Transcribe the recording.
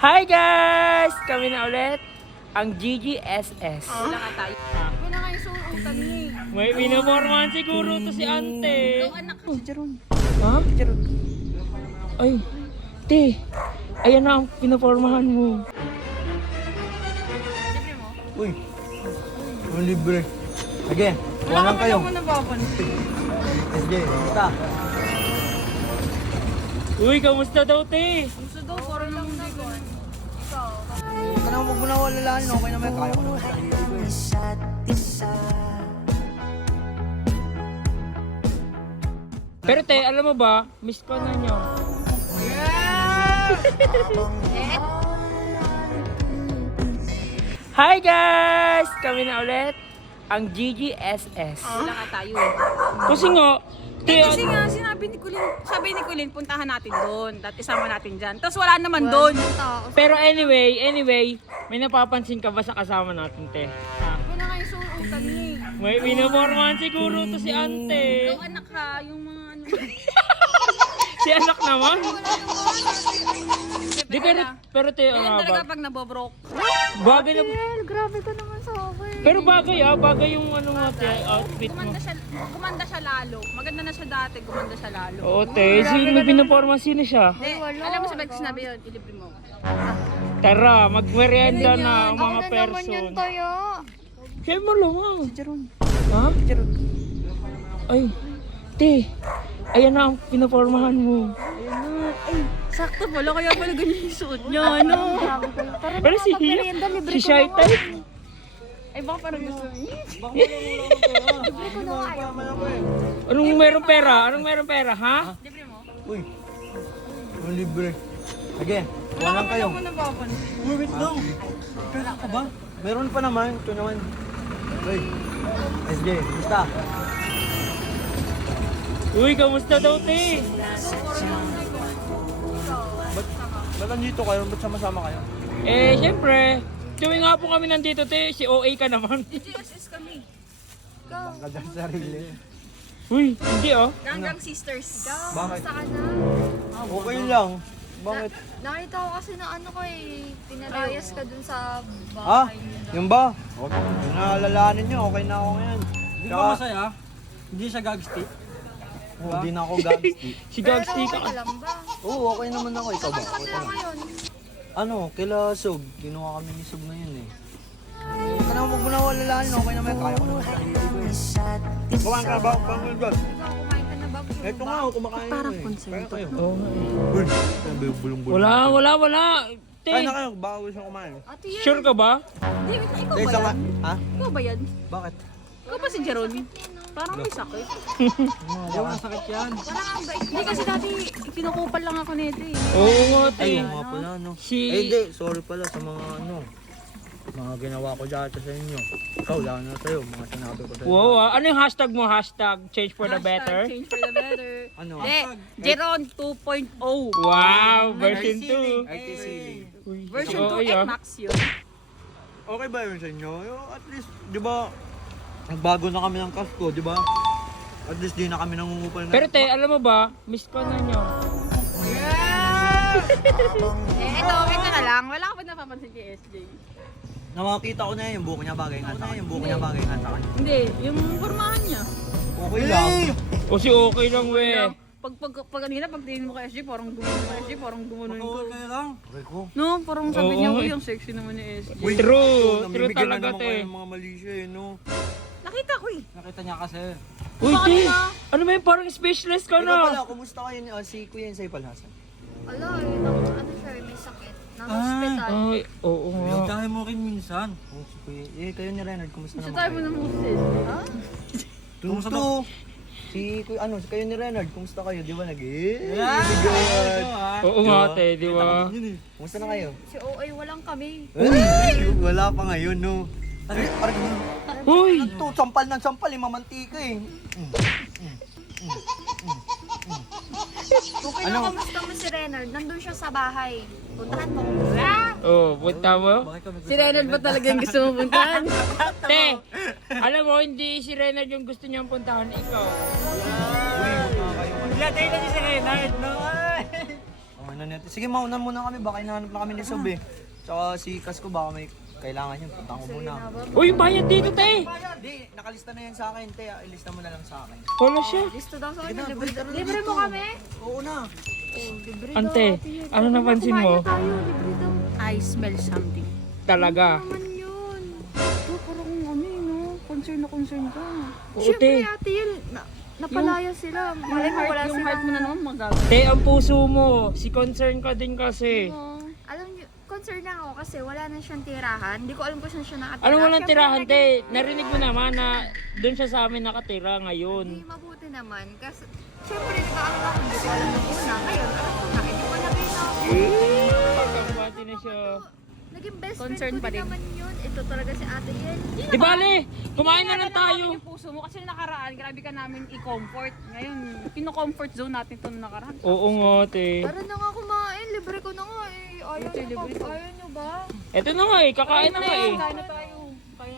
Hi guys! Kami na ulit ang GGSS. Wala ka tayo. Wala nga yung suotan ni. May pinapormahan siguro to si ante. Ikaw anak ko. Si Jeron. Ha? Ay, te. Ayan na ang pinapormahan mo. Libre mo? Uy, ang libre. Sige, Wala lang ka kayo. pa naman napapansin. Sige, basta. Uy, kamusta daw te? Gusto daw, parang lang hindi ko. Ikaw. Huwag ka naman magmunawalalaan, okay naman. Kaya ko naman sa sarili ko eh. Pero te, alam mo ba? Miss ko na nyo. Hi guys! Kami na ulit ang GGSS. Wala ka tayo. Kasi nga, te, Kasi nga, sabi ni Kulin, puntahan natin doon. At isama natin dyan. Tapos wala naman doon. pero anyway, may napapansin ka ba sa kasama natin te? Ha? Wala nga yung suotan ni. May pinapormahan siguro to si ante. Ikaw anak ka, yung mga ano. Si anak naman. Di, pero te, Ganyan talaga pag nabobroke. bagay na, Grabe ka naman sa akin. pero bagay yung ano nga te, outfit mo. Gumanda siya lalo. Maganda na siya dati, gumanda siya lalo. Oo te, may pinaporma sino siya? Alam mo sa bag sinabi yun, ilibre mo. Tara, magmerienda na ang mga Ako na naman person. yun tayo. Kaya mo lamang. Jeron. Ha? Ay, te, ayan na ang pinapormahan mo. Sakto pala, kaya pala ganyan yung suot niya, ano? Pero si Shy type. Ay, baka parang gusto Anong meron pera? Ha? Libre mo? Uy, ang libre. Sige, lang kayo. Wala ka napapansin. Uy, wait lang. Pera ka ba? Meron pa naman. Ito naman. Uy, sige, basta. Uy, kamusta daw te? Ba't nandito kayo? Ba't sama-sama kayo? Eh, syempre, tuwing nga po kami nandito te, si OA ka naman. GGSS kami. Bangga dyan sa sarili. Uy, hindi oh. Ganggang Sisters. Bakit? Basta ka na. Okay lang. Bakit? Nakita ko kasi na ano ko eh, pinalayas ka dun sa Ha? bahay nila. Yung ba? Yung naalalahanin nyo, okay na ako ngayon. Hindi ka masaya? Hindi siya gagsti? Hindi na ako gagsti. Si Pero Gagsti okay ka. ka lang ba? Oo, okay naman ako. Ikaw ba? Saan ka Okay sila naman. ngayon? Ano, kila Sog. Ginawa kami ni Sog ngayon eh. Huwag ka naman magmunawalalaan, okay naman. Kaya ko naman sa sarili ko eh. Kumain ka ba? Kumain ka ba? Ikaw, kumain ka na ba? Eto nga, kumakain Parang ko eh. konsento. Kaya kayo. Oo nga eh. Uy, sabi bulong-bulong. Wala. Te, Kaya na kayo, baka gusto siyang kumain. Ate yan. sure ka ba? Hindi, wait lang, ikaw Dahil ba sa yan? Ha? Ikaw ba yan? Bakit? Ikaw ba si Jeron? Parang may sakit. Wala sakit yan. Hindi kasi dati, pinukupal lang ako nito eh. Oo nga te. Ay, nga pala, no? Si- Eh, hindi. Sorry pala sa mga ano. Mga ginawa ko dati sa inyo. Ikaw, lalo na sa'yo. Mga sinabi ko sa'yo. Wow, ano yung hashtag mo? Hashtag change for the Hashtag better? Change for the better. Ano? Hindi, Jeron 2.0. Wow, version 2. RT Ceiling. Version Oo, 2 yeah. and Max yun. Okay ba yun sa inyo? At least, di ba, nagbago na kami ng cast ko, di ba? At least di na kami nangungupal na. Pero te, alam mo ba? Miss ko na nyo. Ito na lang. Wala ka ba napapansin kay SJ? Nakakita ko na yun, yung buko niya bagay nga sa akin. Yung buko niya bagay nga sa akin. Hindi, yung formahan niya. Okay lang. O si okay lang we. Pag kanina, pag tingin mo kay SJ, parang gumanon kay SJ, parang gumanon ko. Huwag kayo lang. Okay ko. No, parang sabi niya, Oo. uy, ang sexy naman ni SJ. True namimigay talaga na naman te. kayo ng mga mali siya eh, no? Nakita ko eh. Nakita niya kasi. Uy te, ano ba yun? Parang speechless ka Ikaw pala, na. kumusta kayo ni si Kuya Insay Palhasan? Ala, yun ako, ano siya, may sakit. Nasa hospital. Ay, oo nga. Tayo mo rin minsan. Oh, si Kuya. Eh, kayo ni Renard, kumusta Gusto naman tayo mo kayo? ng Moses. Ha? Tuto! Si Kuya, ano, kayo ni Renard, kumusta kayo? Di ba Oo nga te, di ba? Kumusta na kayo? Si OA, walang kami. Ay, wala pa ngayon, no? Parang Uy! ito, sampal ng sampal, mamantika eh. Okay Ano? na, kamusta mo si Renard? Nandun siya sa bahay. Puntahan mo. Oh, punta mo? Bakit kami Si Renard ba talaga yung gusto mo puntahan? Te, alam mo, hindi si Renard yung gusto niyang puntahan, ikaw. Ilatay na si Renard, no? ano natin. Sige, mauna muna kami. Baka hinahanap na kami ni Sob eh. Tsaka si Kas ko baka may kailangan yun. Punta ko muna. Uy, bayad dito, te! Hindi, nakalista na yan sa akin. Te, ilista mo na lang sa akin. Wala siya. Listo daw sa Sige kanya. na, tara na Libre dito. mo kami? Oo na. Ante, ano napansin mo? Kumain na tayo, libre daw. I smell something. Talaga. Naman yun. Ito, parang ano eh, no? Concern na concern ka. Oo, Siyempre, te. ate yun. Napalaya sila. Malay mo, wala Yung heart silang... mo na naman magagawa. Te, ang puso mo. Si concern ka din kasi. Alam niyo, concerned na ako kasi wala na siyang tirahan. Hindi ko alam kung saan siya nakatira. Ano walang Siyempre, tirahan, naging- te? Narinig mo naman na doon siya sa amin nakatira Hindi ngayon. mabuti naman. Kasi, siyempre, nagkaalala ko. Hindi ko alam yung una. Ngayon, alam ko na. Hindi pa nabina ako. Pagkakabati na siya. Naging best Concern friend ko pa din din. naman yun. Ito talaga si ate yan. Di bale, kumain na lang tayo. Yung puso mo kasi nakaraan, grabe ka namin i-comfort. Ngayon, kino-comfort zone natin ito na nakaraan. Oo nga, te. Tara na nga kumain. Libre ko na nga eh. Ayaw Ito, niyo libre ba? ko. Ayaw niyo ba? Eto na nga eh, kakain na nga eh. Kain na tayo.